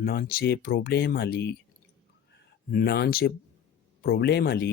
non c'è problema lì, non c'è problema lì,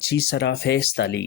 ci sarà festa lì,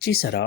ci sarà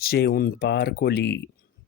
c'è un parco lì,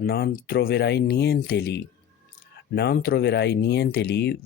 non troverai niente lì, non troverai niente lì,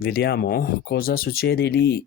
vediamo cosa succede lì,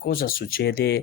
cosa succede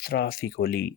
traffico lì,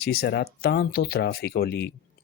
ci sarà tanto traffico lì,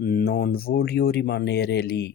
non voglio rimanere lì,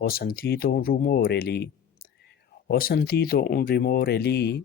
ho sentito un rumore lì, ho sentito un rumore lì,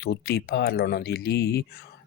tutti parlano di lì,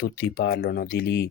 tutti parlano di lì।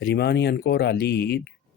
rimani ancora lì,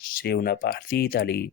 c'è una partita lì,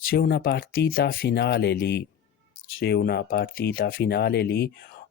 c'è una partita finale lì, c'è una partita finale lì,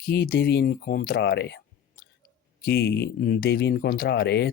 chi devi incontrare, chi devi incontrare,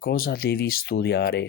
cosa devi studiare,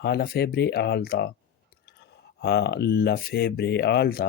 ha la febbre alta, ha la febbre alta,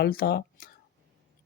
alta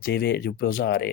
deve riposare,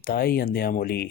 dai andiamo lì,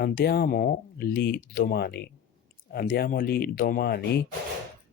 andiamo lì domani, andiamo lì domani,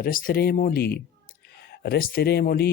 resteremo lì, resteremo lì,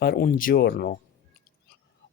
per un giorno,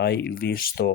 hai visto,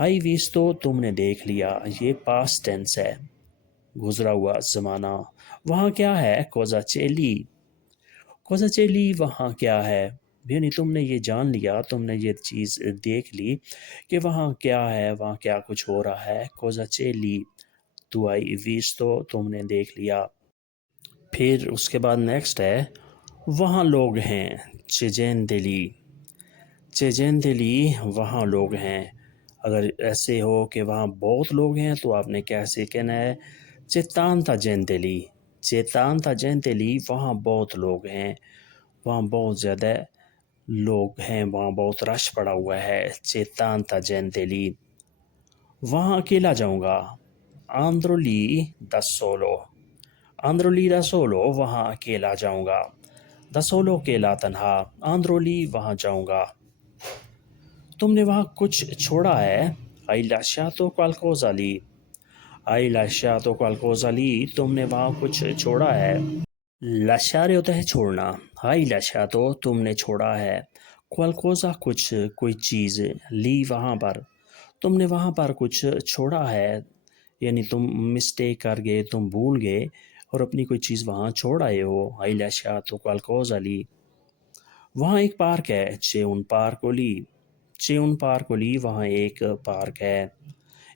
hai visto تم نے دیکھ لیا، یہ past tense ہے، گزرا ہوا زمانہ۔ وہاں کیا ہے؟ cosa c'è cosa c'è وہاں کیا ہے؟ یعنی تم نے یہ جان لیا، تم نے یہ چیز دیکھ لی کہ وہاں کیا ہے، وہاں کیا کچھ ہو رہا ہے۔ cosa c'è تو hai visto تم نے دیکھ لیا۔ پھر اس کے بعد نیکسٹ ہے وہاں لوگ ہیں، چیجن دلی وہاں لوگ ہیں۔ اگر ایسے ہو کہ وہاں بہت لوگ ہیں تو آپ نے کیسے کہنا ہے؟ چیتانتا جین دلی وہاں بہت لوگ ہیں، وہاں بہت زیادہ لوگ ہیں، وہاں بہت رش پڑا ہوا ہے۔ چیتانتا جین دلی۔ وہاں اکیلا جاؤں گا، آندرولی دا سولو وہاں اکیلا جاؤں گا، دا سولو اکیلا تنہا، آندرولی وہاں جاؤں گا۔ تم نے وہاں کچھ چھوڑا ہے، hai lasciato qualcosa lì تم نے وہاں کچھ چھوڑا ہے۔ لاشارے ہوتا ہے چھوڑنا، hai lasciato تم نے چھوڑا ہے، qualcosa کچھ، کوئی چیز، لی وہاں پر، تم نے وہاں پر کچھ چھوڑا ہے، یعنی تم مسٹیک کر گئے، تم بھول گئے اور اپنی کوئی چیز وہاں چھوڑ آئے ہو۔ hai lasciato qualcosa lì۔ وہاں ایک پارک ہے، c'è un parco lì وہاں ایک پارک ہے،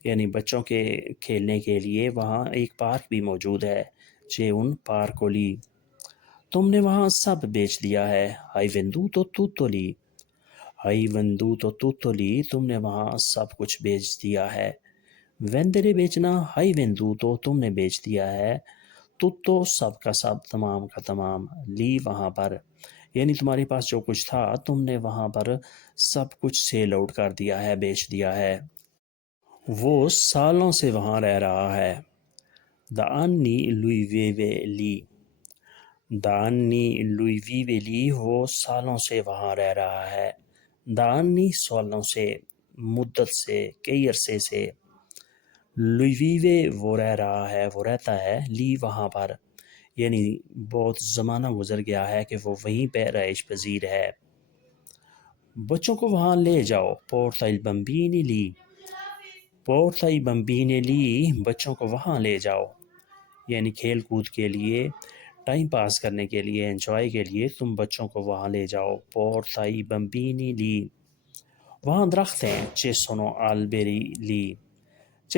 یعنی بچوں کے کھیلنے کے لیے وہاں ایک پارک بھی موجود ہے۔ c'è un parco lì۔ تم نے وہاں سب بیچ دیا ہے، hai venduto tutto lì تم نے وہاں سب کچھ بیچ دیا ہے۔ ویندرے بیچنا، hai venduto تم نے بیچ دیا ہے، tutto سب کا سب، تمام کا تمام، لی وہاں پر، یعنی تمہارے پاس جو کچھ تھا تم نے وہاں پر سب کچھ سیل آؤٹ کر دیا ہے، بیچ دیا ہے۔ وہ سالوں سے وہاں رہ رہا ہے، da anni lui vive lì وہ سالوں سے وہاں رہ رہا ہے، da anni سالوں سے، مدت سے، کئی عرصے سے، lui vive وہ رہ رہا ہے، وہ رہتا ہے، لی وہاں پر، یعنی بہت زمانہ گزر گیا ہے کہ وہ وہیں پہ رہائش پذیر ہے۔ بچوں کو وہاں لے جاؤ، porta i bambini lì بچوں کو وہاں لے جاؤ، یعنی کھیل کود کے لیے، ٹائم پاس کرنے کے لیے، انجوائے کے لیے تم بچوں کو وہاں لے جاؤ۔ porta i bambini lì۔ وہاں درخت ہیں، ci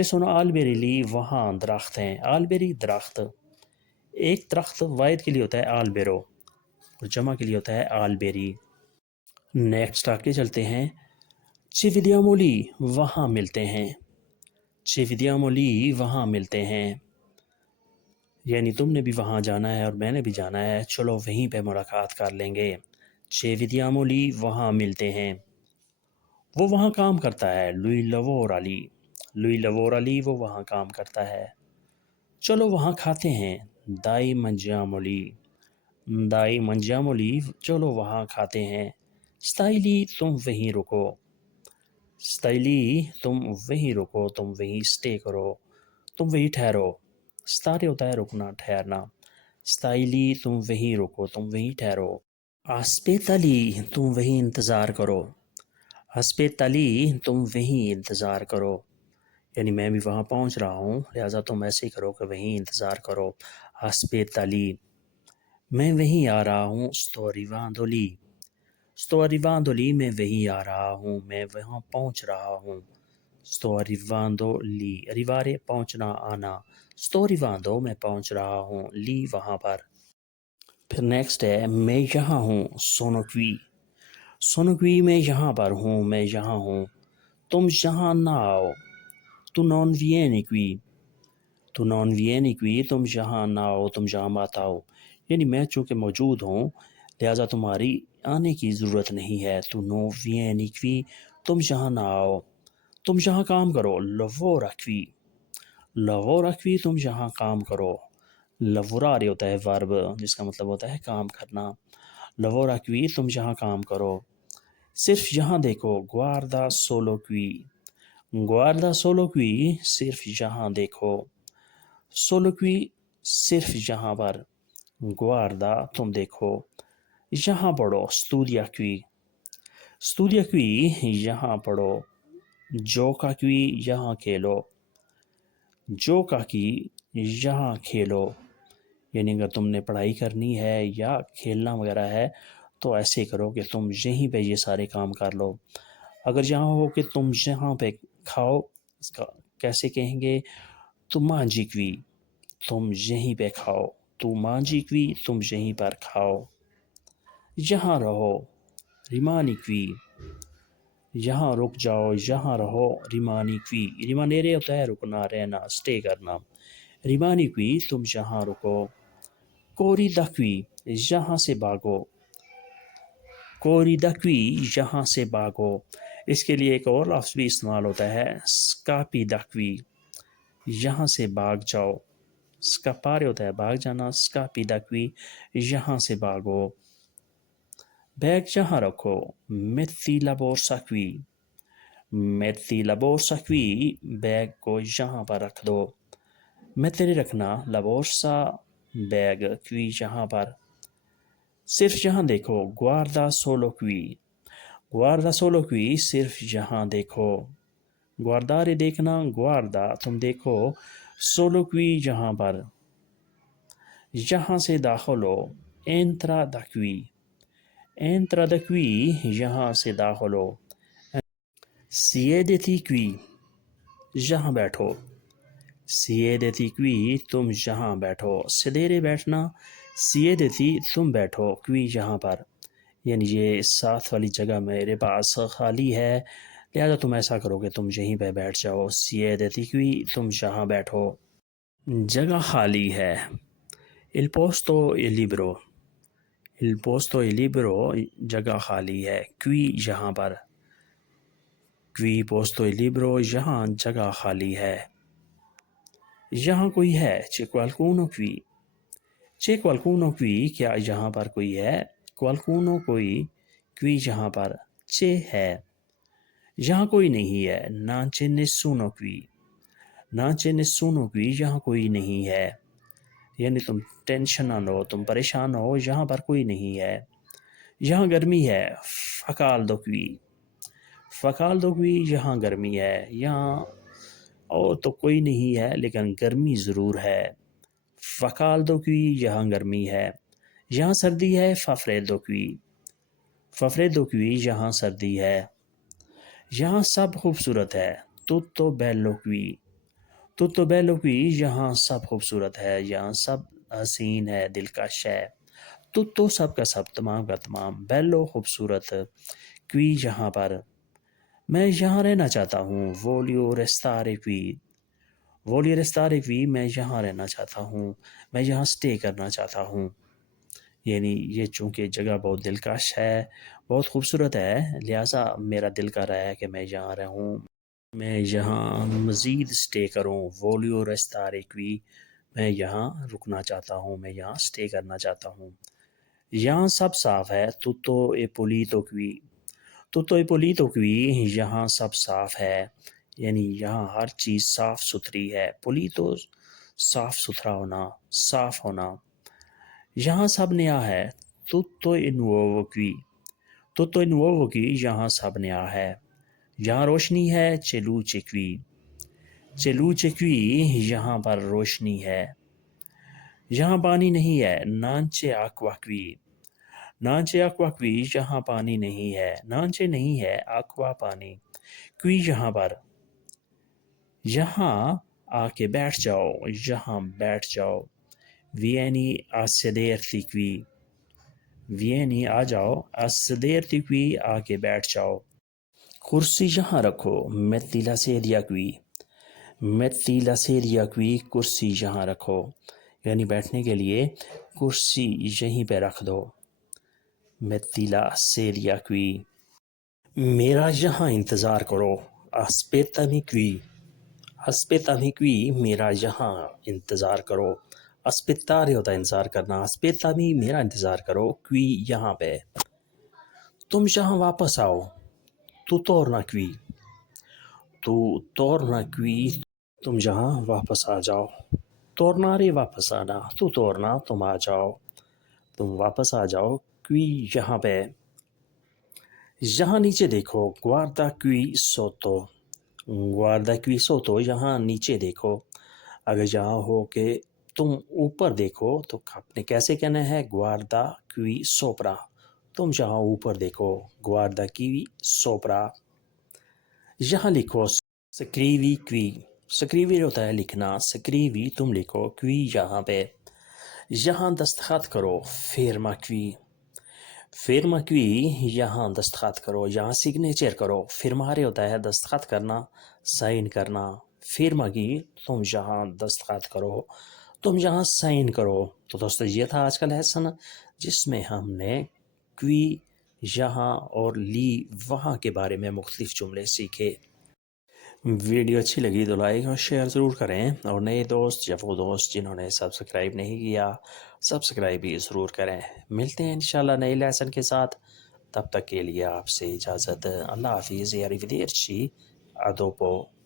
sono alberi lì وہاں درخت ہیں، alberi درخت، ایک درخت واحد کے لیے ہوتا ہے albero اور جمع کے لیے ہوتا ہے alberi۔ نیکسٹ آگے چلتے ہیں، ci vediamo lì وہاں ملتے ہیں، ci vediamo lì وہاں ملتے ہیں، یعنی تم نے بھی وہاں جانا ہے اور میں نے بھی جانا ہے، چلو وہیں پہ ملاقات کر لیں گے۔ ci vediamo lì وہاں ملتے ہیں۔ وہ وہاں کام کرتا ہے، lui lavora lì وہ وہاں کام کرتا ہے۔ چلو وہاں کھاتے ہیں، dai mangiamo lì چلو وہاں کھاتے ہیں۔ stai lì تم وہیں رکو، تم وہیں سٹے کرو، تم وہیں ٹھہرو۔ stare ہوتا ہے رکنا، ٹھہرنا، stai lì تم وہیں رکو، تم وہیں ٹھہرو۔ aspetta lì تم وہیں انتظار کرو، aspetta lì تم وہیں انتظار کرو، یعنی میں بھی وہاں پہنچ رہا ہوں لہٰذا تم ایسے ہی کرو کہ وہیں انتظار کرو۔ aspetta lì۔ میں وہیں آ رہا ہوں، sto arrivando lì میں وہیں آ رہا ہوں، میں وہاں پہنچ رہا ہوں۔ sto arrivando lì arrivare پہنچنا، آنا، sto arrivando میں پہنچ رہا ہوں، lì وہاں پر۔ پھر نیکسٹ ہے میں یہاں ہوں، sono qui میں یہاں پر ہوں، میں یہاں ہوں۔ تم یہاں نہ آؤ، tu non vieni qui تم یہاں نہ آؤ، تم یہاں مت آؤ، یعنی میں چونکہ موجود ہوں لہٰذا تمہاری آنے کی ضرورت نہیں ہے۔ tu non vieni qui تم یہاں نہ آؤ، تم یہاں کام کرو، lavora qui تم یہاں کام کرو۔ lavorare ہوتا ہے ورب جس کا مطلب ہوتا ہے کام کرنا، lavora qui تم یہاں کام کرو۔ صرف یہاں دیکھو، guarda solo qui صرف یہاں دیکھو، solo qui صرف یہاں پر، guarda تم دیکھو، یہاں پڑھو، studia qui یہاں پڑھو، Gioca qui, یہاں کھیلو. Gioca qui, یہاں کھیلو. یعنی اگر تم نے پڑھائی کرنی ہے یا کھیلنا وغیرہ ہے تو ایسے کرو کہ تم یہیں پہ یہ سارے کام کر لو. اگر یہاں ہو کہ تم یہاں پہ کھاؤ، اس کا کیسے کہیں گے؟ تم mangi qui، تم یہیں پہ کھاؤ. تو mangi qui، تم یہیں پر کھاؤ. یہاں رہو، rimani qui، یہاں رک جاؤ، یہاں رہو. rimani qui، rimanere ہوتا ہے رکنا، رہنا، اسٹے کرنا. rimani qui، تم یہاں رکو. corri da qui، یہاں سے بھاگو. corri da qui، یہاں سے بھاگو. اس کے لیے ایک اور لفظ بھی استعمال ہوتا ہے scappi da qui، یہاں سے بھاگ جاؤ. scappare ہوتا ہے بھاگ جانا، scappi da qui، یہاں سے بھاگو. بیگ یہاں رکھو. metti la borsa qui، metti la borsa qui، bag کو یہاں پر رکھ دو. mettere رکھنا، la borsa بیگ، qui یہاں پر. صرف یہاں دیکھو. guarda solo qui، guarda solo qui، صرف یہاں دیکھو. guardare دیکھنا، guarda تم دیکھو، solo qui یہاں پر. یہاں سے داخل ہو. entra da qui، entra da qui، یہاں سے داخل ہو. siediti qui، یہاں بیٹھو. siediti qui، تم یہاں بیٹھو. sedere بیٹھنا، siediti تم بیٹھو. qui یہاں پر. یعنی یہ ساتھ والی جگہ میرے پاس خالی ہے، لہذا تم ایسا کرو کہ تم یہیں پہ بیٹھ جاؤ. siediti qui، تم یہاں بیٹھو. جگہ خالی ہے. il posto è libero، il posto è libero، جگہ خالی ہے. qui یہاں پر. qui posto è libero، یہاں جگہ خالی ہے. یہاں کوئی ہے. c'è qualcuno qui، c'è qualcuno qui، کیا یہاں پر کوئی ہے؟ qualcuno کوئی، qui یہاں پر. c'è ہے. یہاں کوئی نہیں ہے. non c'è nessuno qui، non c'è nessuno qui، یہاں کوئی نہیں ہے. یعنی تم ٹینشن نہ لو، تم پریشان ہو، یہاں پر کوئی نہیں ہے. یہاں گرمی ہے. fa caldo qui، fa caldo qui، یہاں گرمی ہے. یہاں اور تو کوئی نہیں ہے لیکن گرمی ضرور ہے. fa caldo qui، یہاں گرمی ہے. یہاں سردی ہے. fa freddo qui، fa freddo qui، یہاں سردی ہے. یہاں سب خوبصورت ہے. tutto bello qui، tutto bello qui، یہاں سب خوبصورت ہے، یہاں سب حسین ہے، دلکش ہے. tutto سب کا سب، تمام کا تمام. bello خوبصورت. qui یہاں پر. میں یہاں رہنا چاہتا ہوں. voglio restare qui، voglio restare qui، میں یہاں رہنا چاہتا ہوں، میں یہاں سٹے کرنا چاہتا ہوں. یعنی یہ چونکہ جگہ بہت دلکش ہے، بہت خوبصورت ہے، لہٰذا میرا دل کر رہا ہے کہ میں یہاں رہوں، میں یہاں مزید سٹے کروں. voglio restare qui، میں یہاں رکنا چاہتا ہوں، میں یہاں سٹے کرنا چاہتا ہوں. یہاں سب صاف ہے. tutto è pulito qui، tutto è pulito qui، یہاں سب صاف ہے. یعنی یہاں ہر چیز صاف ستھری ہے. pulito صاف ستھرا ہونا، صاف ہونا. یہاں سب نیا ہے. tutto è nuovo qui، tutto è nuovo qui، یہاں سب نیا ہے. یہاں روشنی ہے. c'è luce qui، c'è luce qui، یہاں پر روشنی ہے. یہاں پانی نہیں ہے. non c'è acqua qui، non c'è acqua qui، یہاں پانی نہیں ہے. non c'è نہیں ہے. acqua پانی. qui یہاں پر. یہاں آ کے بیٹھ جاؤ، یہاں بیٹھ جاؤ. vieni a sederti qui، vieni آ جاؤ. a sederti qui، آ کے بیٹھ جاؤ. کرسی یہاں رکھو. metti la sedia qui، metti la sedia qui، کرسی یہاں رکھو. یعنی بیٹھنے کے لیے کرسی یہیں پہ رکھ دو. metti la sedia qui. میرا یہاں انتظار کرو. aspettami qui، aspettami qui، میرا یہاں انتظار کرو. aspettare ہوتا ہے انتظار کرنا. aspettami، میرا انتظار کرو. qui یہاں پہ. تم یہاں واپس آؤ. tu torna qui، tu torna qui، تم یہاں واپس آ جاؤ. tornare واپس آنا. tu torna، تم آ جاؤ، تم واپس آ جاؤ. qui یہاں پہ. یہاں نیچے دیکھو. guarda qui sotto، guarda qui sotto یہاں نیچے دیکھو. اگر یہاں ہو کہ تم اوپر دیکھو تو آپ نے کیسے کہنا ہے guarda qui sopra. تم یہاں اوپر دیکھو guarda qui sopra. یہاں لکھو scrivi qui. scrivi ہوتا ہے لکھنا, scrivi تم لکھو, qui یہاں پہ. یہاں دستخط کرو firma qui. فرما qui یہاں دستخط کرو, یہاں سگنیچر کرو. فرمارے ہوتا ہے دستخط کرنا, سائن کرنا. فرما qui تم یہاں دستخط کرو, تم یہاں سائن کرو. تو دوستو یہ تھا آج کا لیسن جس میں ہم نے qui یہاں اور لی وہاں کے بارے میں مختلف جملے سیکھے. ویڈیو اچھی لگی تو لائک اور شیئر ضرور کریں, اور نئے دوست یا وہ دوست جنہوں نے سبسکرائب نہیں کیا سبسکرائب بھی ضرور کریں. ملتے ہیں انشاءاللہ نئے لیسن کے ساتھ, تب تک کے لیے آپ سے اجازت. اللہ حافظ. arrivederci. A dopo.